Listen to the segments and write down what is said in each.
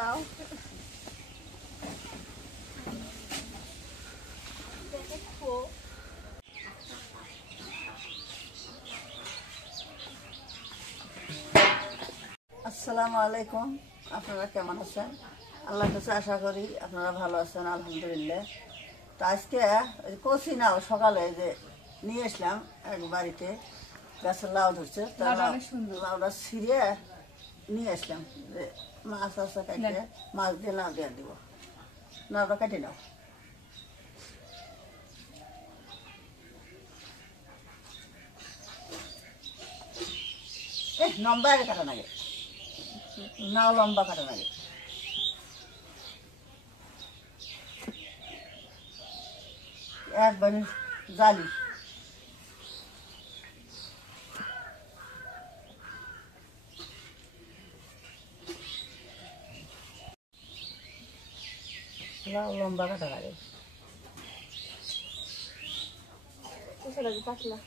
দাও আসসালামু আলাইকুম। আপনারা কেমন আছেন? আল্লাহর কাছে আশা করি আপনারা ভালো আছেন, আলহামদুলিল্লাহ। তো আজকে কচি নাও সকালে যে নিয়ে আসলাম এক বাড়িতে, গাছের লাউ ধরছে, লাউটা ছিঁড়ে নিয়ে আসলাম যে মাছ আছে কাটিয়ে মাছ দিয়ে লাউ দিয়ে দিব। লাউটা কাটি নাও। লম্বা আগে কাটা লাগে, নাও লম্বা কাটা লাগে। একবারে জালি লাউ লম্বা কাটা লাগে, পাতলা।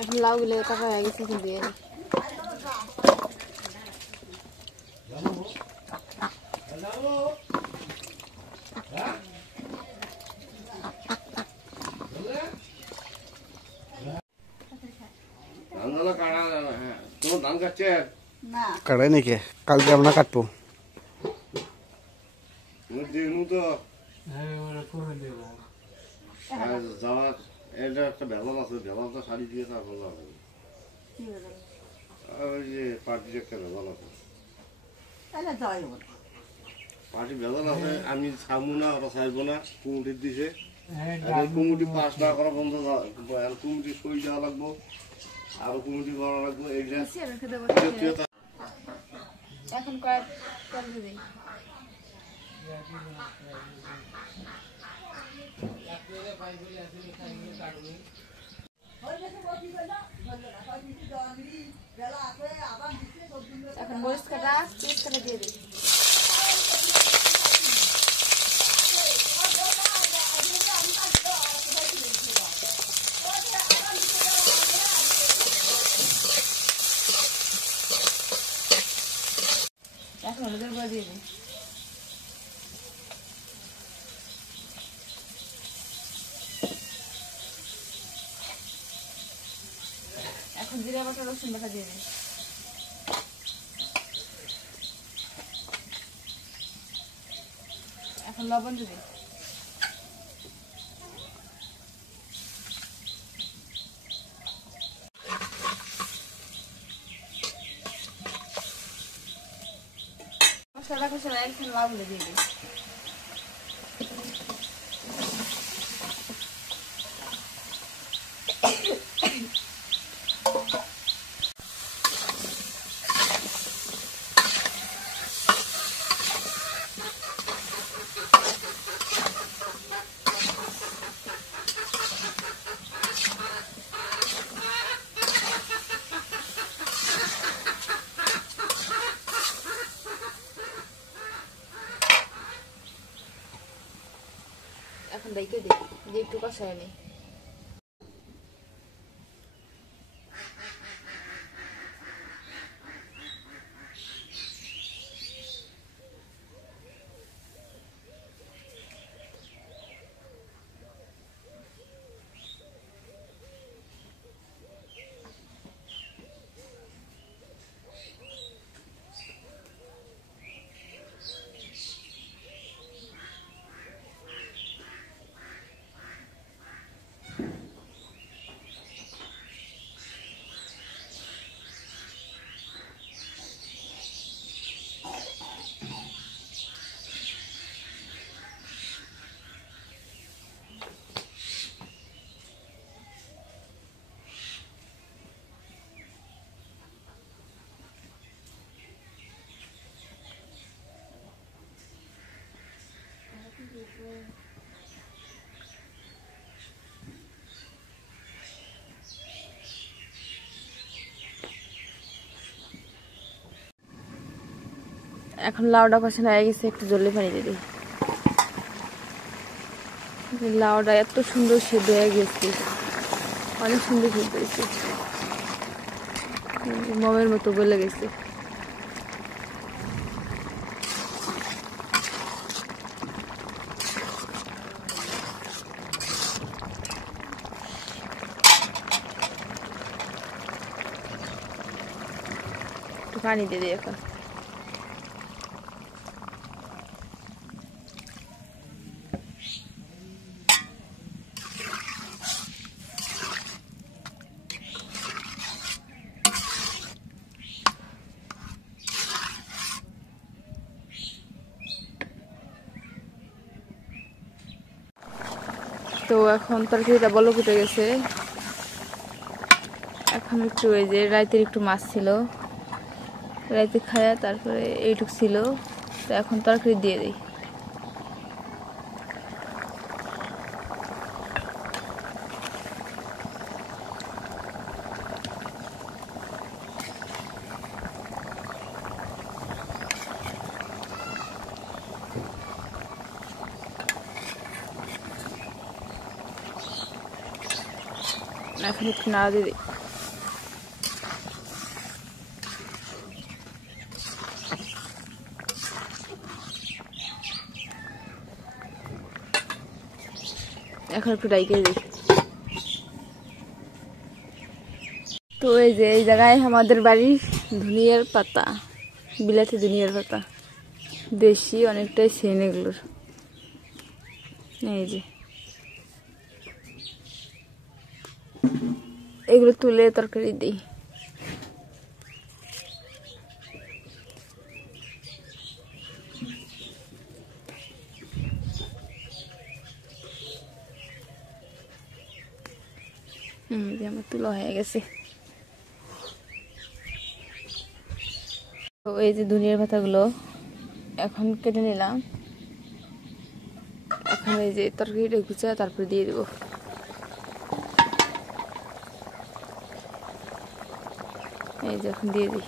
এখন লাউগুলো কাটা হয়ে গেছে, কিন্তু কাটাই নাকি? কালকে আমরা কাটবো। একটা ভেলাল আছে, ভেলালটা শাড়ি দিয়ে তারপর যাবে। ওই যে পার্টির একটা ভেলাল আছে, পার্টি ভেলাল আছে। আমি ছাড়বো না, ওরা ছাড়বো না। কুমুটির দিছে, কুমুটি 5 টাকা করা বন্ধ। কুমুটি সই দেওয়া লাগবো, আরো কুমুটি করা লাগবো। এখন কয়েক এখন মরিচ কাটা পেঁয়াজ কাটা দিয়ে দিই। এখন হলুদের গুঁড়া দিয়ে দিই। এখন জিরা বাটা রসুন বাটা দিয়ে দিই। এখন লবণ দিবি। মশলা কষা এখন লাউগুলো দিয়ে দিই। এখন দেখে দিই যে একটু কষায় নেই। এখন লাউডা কষানো হয়ে গেছে, একটু জলে পানি দিয়ে দিই। লাউডা এত সুন্দর সেদ্ধ হয়ে গেছে, অনেক সুন্দর সেদ্ধ হয়েছে, মমের মতো গলে গেছে। একটু পানি দিয়ে দিই এখন। তো এখন তরকারিটা বলক উঠে গেছে। এখন একটু ওই যে রাতের একটু মাছ ছিল, রাতে খায়া তারপরে এইটুক ছিল, তো এখন তরকারি দিয়ে দিই। এখন একটু নাড়া দিয়ে দিই। এখন একটু ডাইকে দিই। তো এই যে এই জায়গায় আমাদের বাড়ির ধনিয়ার পাতা, বিলাতি ধনিয়ার পাতা, দেশি অনেকটাই সেন এগুলোর। এই যে এগুলো তুলে তরকারি দিই। আমার তুলো হয়ে গেছে। তো এই যে ধনিয়ার পাতাগুলো এখন কেটে নিলাম। এখন এই যে তরকারিটা গুছা তারপরে দিয়ে দেবো। এই যে এখন দিয়ে দিই।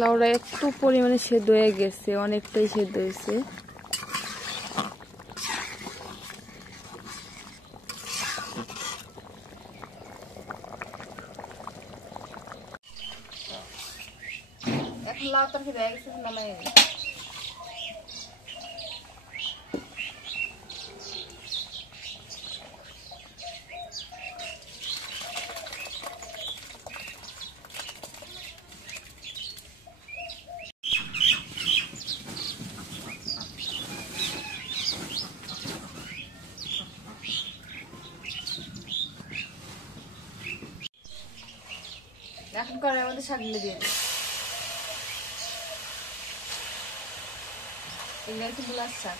লাউটা একটু পরিমাণে সেদ্ধ হয়ে গেছে, অনেকটাই সেদ্ধ হয়েছে। এখন লাউ তরকারি হয়ে গেছে, নামাই দিই। এখন কড়াইয়ের মধ্যে শাকগুলো দিয়ে দিই। এগুলো হচ্ছে মূলার শাক।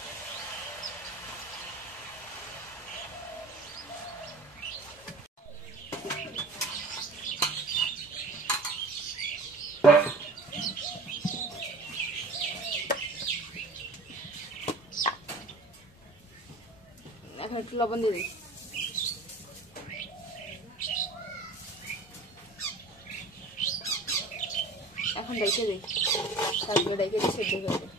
এখন একটু লবণ দিয়ে দিই। এখন ডাইকে দিই, তারপরে ডাইকে দিয়ে সেদ্ধ করে দিই।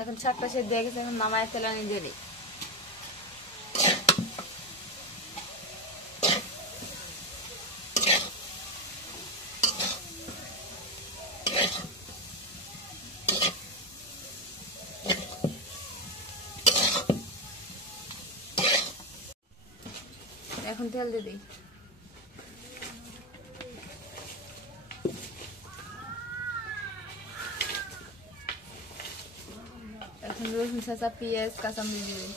এখন শাকটা সেদ্ধ হয়ে গেছে, এখন নামায় তেলানি দিয়ে দিই। এখন তেল দিয়ে দিই। এখন রসুন, কাঁচা পেঁয়াজ, কাঁচামরিচ দিয়ে দিই।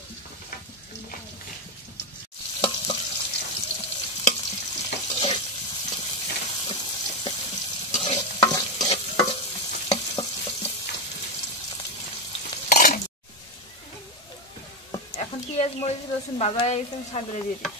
মরিচ রসুন ভাজা হয়ে গেছে, শাকগুলো দিয়ে দিই।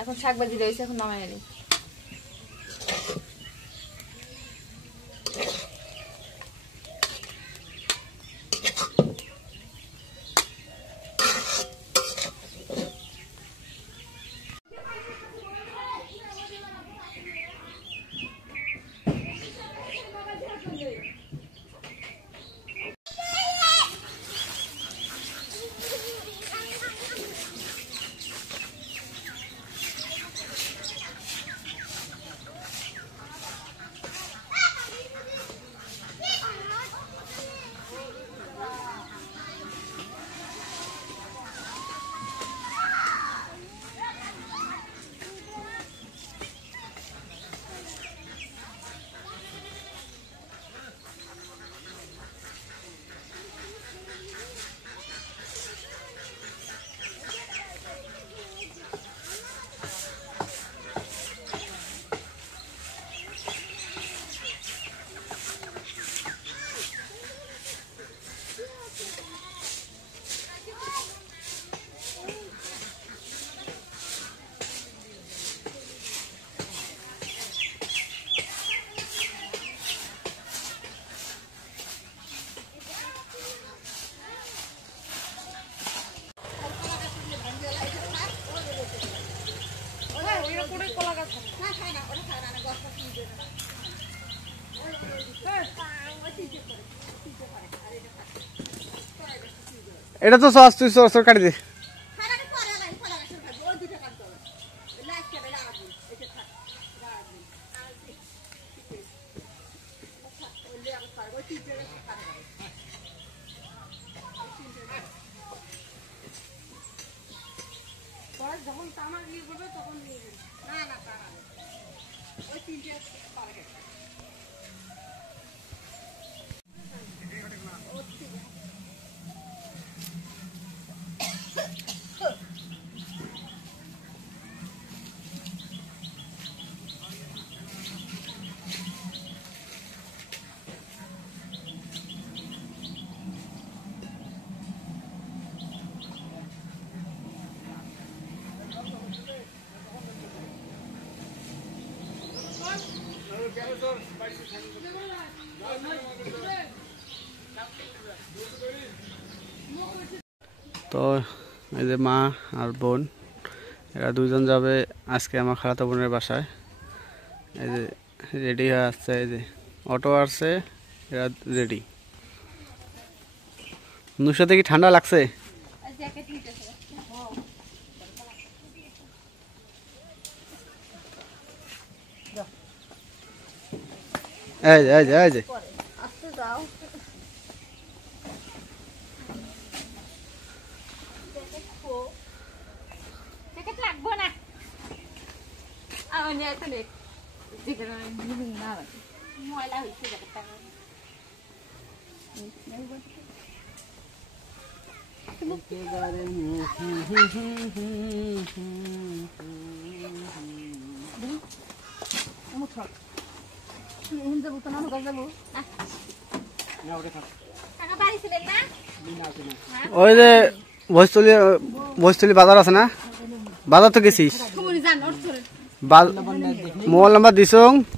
এখন শাক ভাজি রয়েছে, এখন নামাই নিই। এটা তো সস, তুই সস কাটি দে। তো এই যে মা আর বোন, এরা দুজন যাবে আজকে আমার খালাতো বোনের বাসায়। এই যে রেডি হয়ে আসছে, এই যে অটো আসছে, এরা রেডি। নুসাতে কি ঠান্ডা লাগছে? এই যে এই যে এই যে আসতে দাও। ময়লা হয়েছে ওই যে ভোজতলি বাজার আছে না, বাজার তো গেছিস, মোবাইল নাম্বার দিস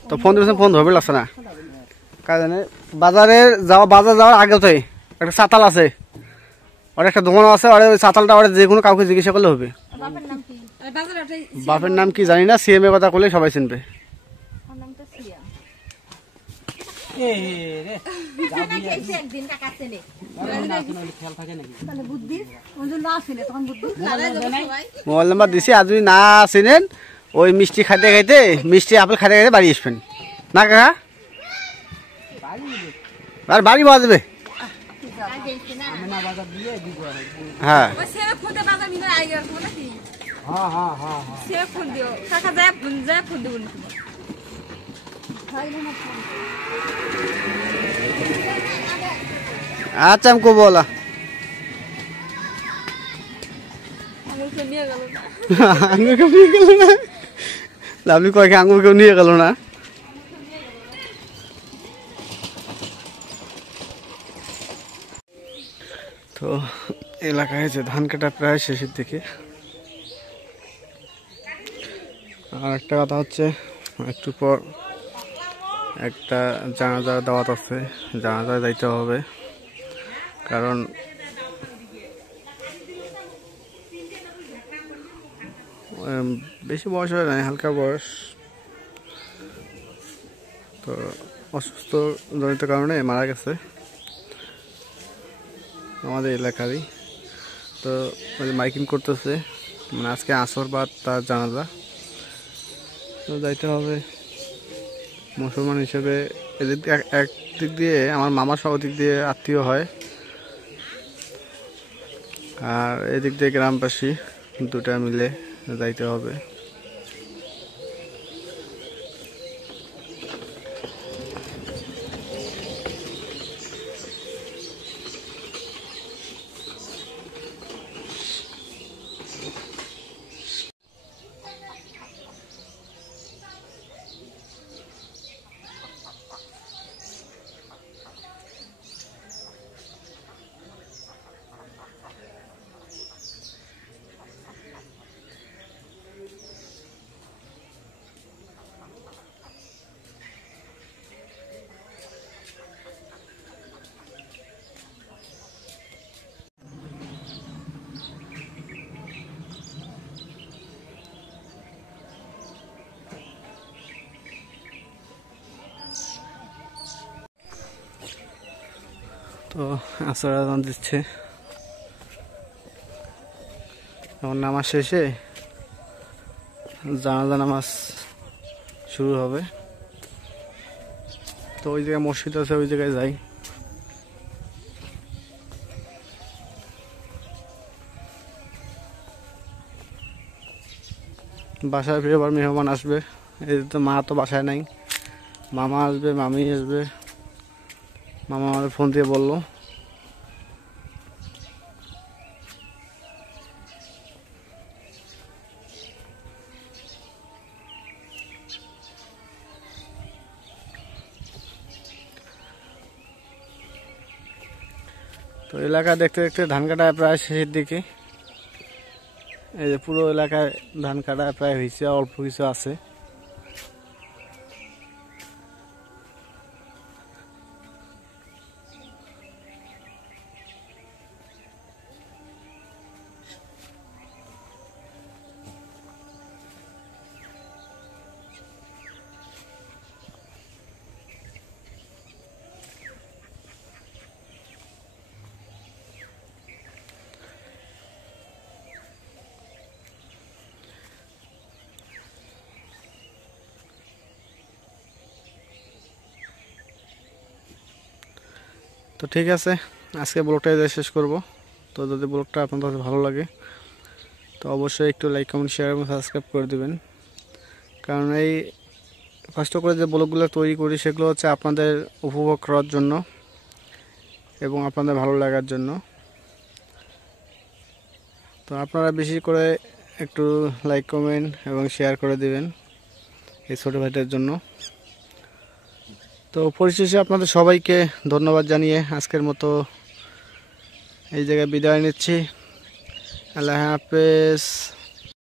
তো ফোন দিয়েছ, ফোন ধরবে লাগছে না। কাজ জানে বাজার যাওয়ার আগে তো একটা চাতাল আছে, ওর একটা দোকান আছে, ওর ওই চাতালটা ওর যে কোনো কাউকে জিজ্ঞাসা করলে হবে। বাপের নাম কি জানি না, সিএম এর কথা করলে সবাই চিনবে। মোবাইল নাম্বার দিছি, আর যদি না চিনেন ওই মিষ্টি খাইতে খাইতে, মিষ্টি আপেল খাইতে খাইতে বাড়ি আসবেন না কাকা, আর বাড়ি পাওয়া যাবে। হ্যাঁ আচ্ছা আমকো বলা আঙুরকে নিয়ে গেল না আঙুর কেউ নিয়ে গেল না আপনি কয়েক আঙুর কেউ নিয়ে গেল না তো এলাকায় যে ধান কাটা প্রায় শেষের দিকে আর একটা কথা হচ্ছে একটু পর একটা জানাজার দাওয়াত আছে জানাজায় যাইতে হবে কারণ বেশি বয়স হয় নাই হালকা বয়স তো অসুস্থ জনিত কারণে মারা গেছে আমাদের এলাকারই তো মাইকিং করতেছে মানে আজকে আসর বাদ তার জানাজা তো যাইতে হবে মুসলমান হিসেবে এদিক এক দিক দিয়ে আমার মামার সব দিক দিয়ে আত্মীয় হয় আর এদিক দিয়ে গ্রামবাসী দুটা মিলে যাইতে হবে তো আসর আজান দিচ্ছে এখন নামাজ শেষে জানাজা নামাজ শুরু হবে তো ওই জায়গায় মসজিদ আছে ওই জায়গায় যাই বাসায় ফিরে আবার মেহমান আসবে এই তো মা তো বাসায় নাই মামা আসবে মামি আসবে মামা আমাদের ফোন দিয়ে বললো তো এলাকা দেখতে দেখতে ধান কাটা প্রায় শেষের দিকে এই যে পুরো এলাকায় ধান কাটা প্রায় হয়েছে অল্প কিছু আছে তো ঠিক আছে আজকে ব্লগটা শেষ করব তো যদি ব্লগটা আপনাদের ভালো লাগে তো অবশ্যই একটু লাইক কমেন্ট শেয়ার এবং সাবস্ক্রাইব করে দিবেন কারণ এই কষ্ট করে যে ব্লগগুলো তৈরি করি সেগুলো হচ্ছে আপনাদের উপভোগ করার জন্য এবং আপনাদের ভালো লাগার জন্য তো আপনারা বেশি করে একটু লাইক কমেন্ট এবং শেয়ার করে দিবেন এই ছোটো ভাইটার জন্য তো পরিশেষে আপনাদের সবাইকে ধন্যবাদ জানিয়ে আজকের মতো এই জায়গায় বিদায় নিচ্ছি আল্লাহ হাফেজ।